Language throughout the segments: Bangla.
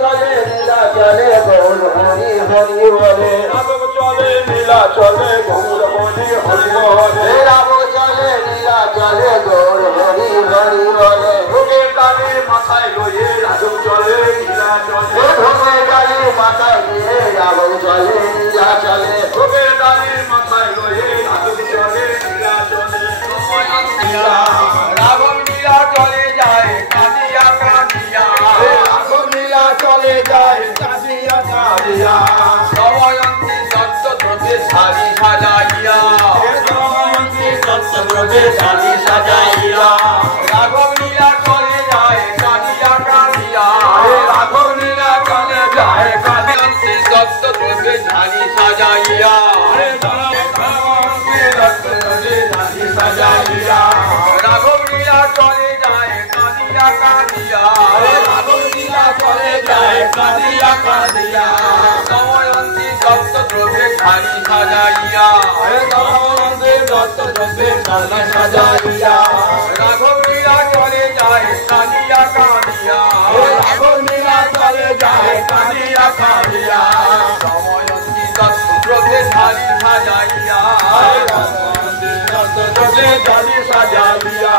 চলে নীলা চলে গৌর হরি হরি বলে রাঘব চলে নীলা চলে গৌর হরি হরি বলে রাঘব চলে নীলা চলে গৌর হরি হরি বলে ভোগে কালে মাথায় লয়ে রাঘব চলে নীলা চলে ভোগে কালে মাথায় লয়ে রাঘব চলে নীলা চলে ভোগে কালে মাথায় লয়ে রাঘব চলে নীলা চলে রাঘব নীলা চলে যায় কাঁদিয়া কাঁদিয়া রাঘব নীলা চলে যায় কাঁদিয়া কাঁদিয়া সময়ন্তি সত্যদ্রব্যে শাড়ি সাজাইয়া সময়ন্তি সত্যদ্রব্যে শাড়ি সাজাইয়া রাঘব নীলা চলে যায় কাঁদিয়া কাঁদিয়া রাঘব নীলা চলে যায় কাঁদিয়ন্তি সত্যদ্রব্যে শাড়ি সাজাইয়া রাঘব নীলা চলে যায় কাঁদিয়া কাঁদিয়া রাঘব নীলা চলে যায় কাঁদিয়া কাঁদিয়া সময়ন্তি সত্যদ্রব্যে শাড়ি সাজাইয়া সময়ন্তি সত্যদ্রব্যে শাড়ি সাজাইয়া রাঘব নীলা চলে যায় কাঁদিয়া কাঁদিয়া রাঘব নীলা চলে যায় কাঁদিয়া কাঁদিয়া সময়ন্তি সত্যদ্রব্যে শাড়ি সাজাইয়া শাড়ি সাজাইয়া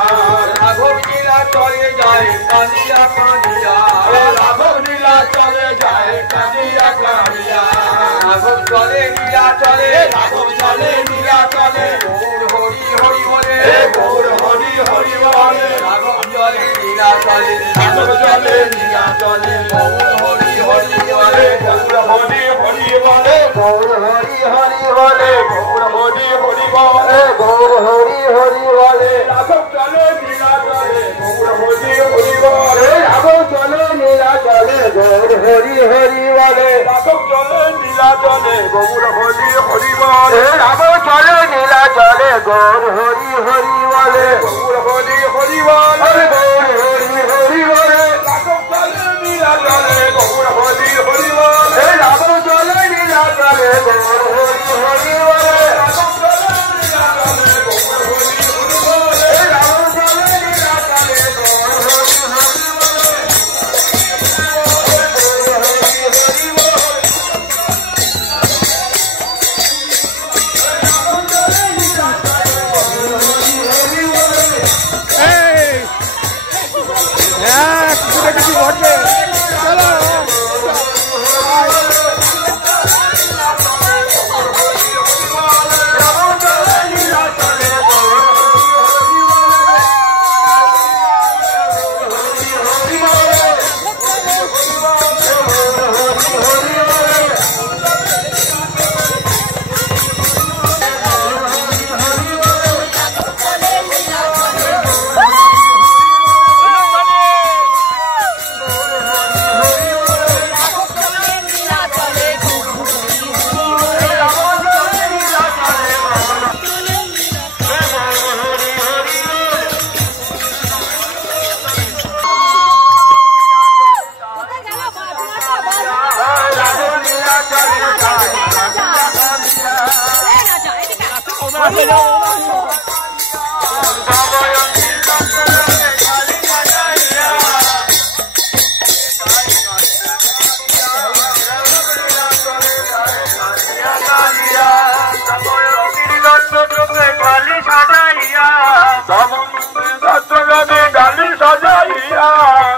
রাঘব নীলা চলে যায় কাঁদিয়া কাঁদিয়া রাঘব নীলা চলে যায় কাঁদিয়া কাঁদিয়া রাঘব চলে নীলা চলে রাঘব চলে নীলা চলে গৌর হরি হরি বলে গৌর হরি হরি বলে রাঘব চলে নীলা চলে রাঘব চলে নীলা চলে গৌর হরি হরি বলে গৌর হরি হরি বলে গৌর হরি হরি বলে গৌর হরি হরি বলে গৌর হরি হরি বলে রাঘব চলে নীলা চলে গৌর হরি হরি বলে রাঘব চলে নীলা চলে গৌর হরি হরি বলে রাঘব চলে নীলা চলে গৌর হরি হরি বলে রাঘব চলে নীলা চলে গৌর হরি হরি বলে গৌর হরি হরি বলে গৌর হরি হরি বলে রাঘব চলে নীলা চলে গৌর হরি হরি বলে রাঘব চলে নীলা চলে গৌর হরি হরি বলে রাঘব চলে নীলা চলে গৌর হরি হরি বলে রাঘব চলে নীলা চলে গৌর হরি হরি বলে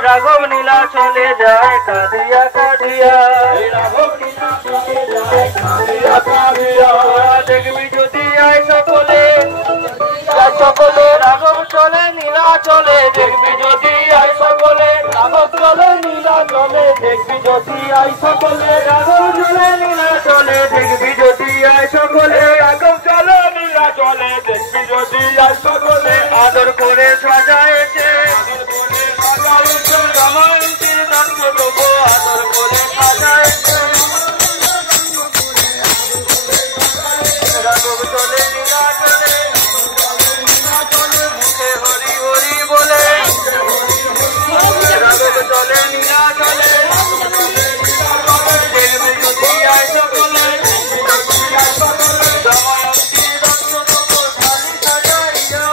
রাঘব নীলা চলে যায় কাঁদিয়া কাঁদিয়া রাঘব নীলা চলে যায় কাঁদিয়া কাঁদিয়া দেখবি যদি আয় সকলে সকলে রাঘব চলে নীলা চলে দেখবি যদি আয় সকলে রাঘব চলে নীলা চলে দেখবি যদি আয় সকলে রাঘব চলে নীলা চলে দেখবি যদি আয় সকলে রাঘব চলে নীলা চলে দেখবি যদি আয় সকলে আদর করে সাজায়েছে রামায়ণের নাট্য লোক আদর করে সাজায়েছে রাঘব চলে নীলা চলে মুখে হরি হরি বলে রাঘব চলে নীলা চলে দেখবে যদি আয় সকলে দময়ন্তী রত্ন শাড়ি সাজাইয়া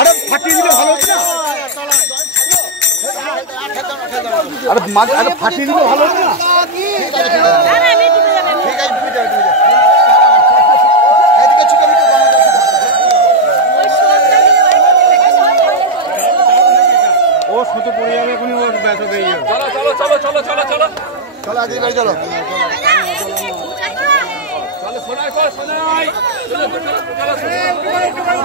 আরে ফাটিয়ে দিলে ভালো হতো না? আরে ফাটিয়ে দিলে ভালো হতো না? ও সুতো পড়ে যাবে এখনই, ও ব্যথা পেয়ে যাবে। চলো চলো চলো চলো চলো চলো চলো আজকে বাড়ি চলো। চলো শোনাই কর শোনাই চলো চলো চলো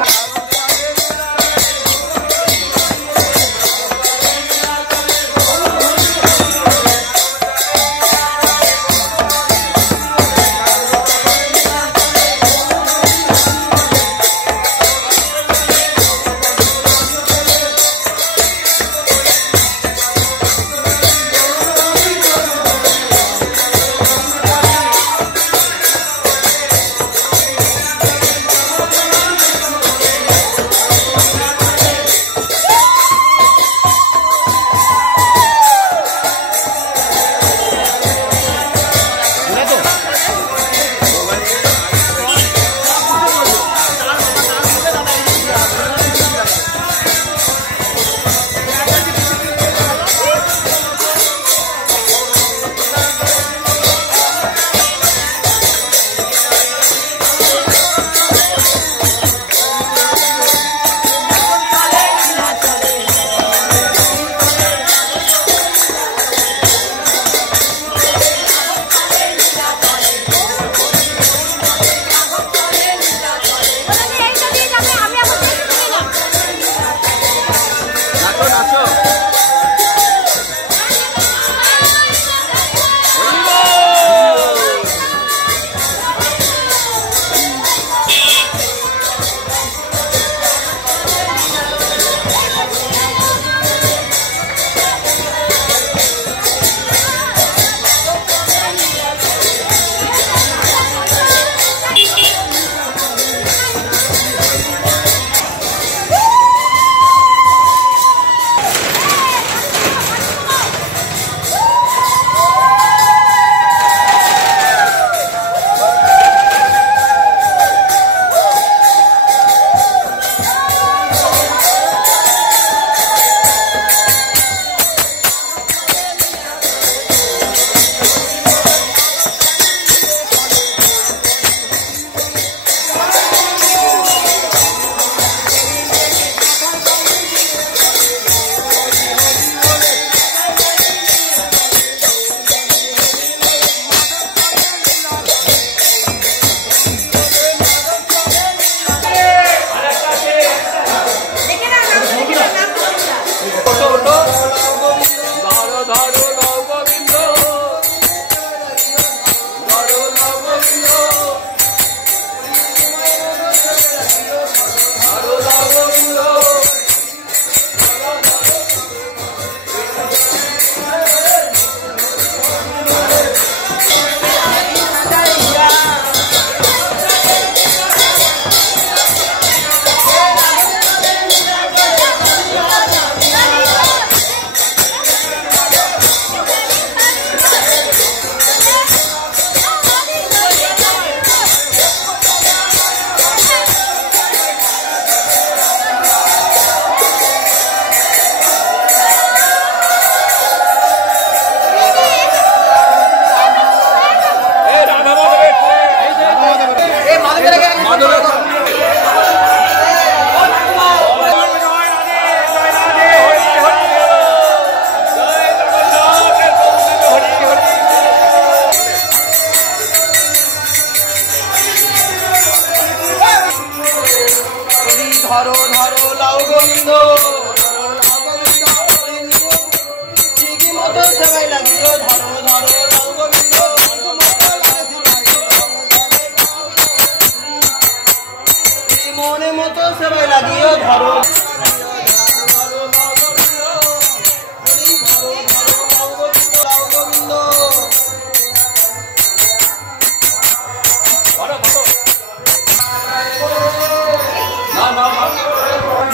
মতো সেবায় লাগিয়ে ধরো।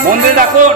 মন্দিরে রাখুন।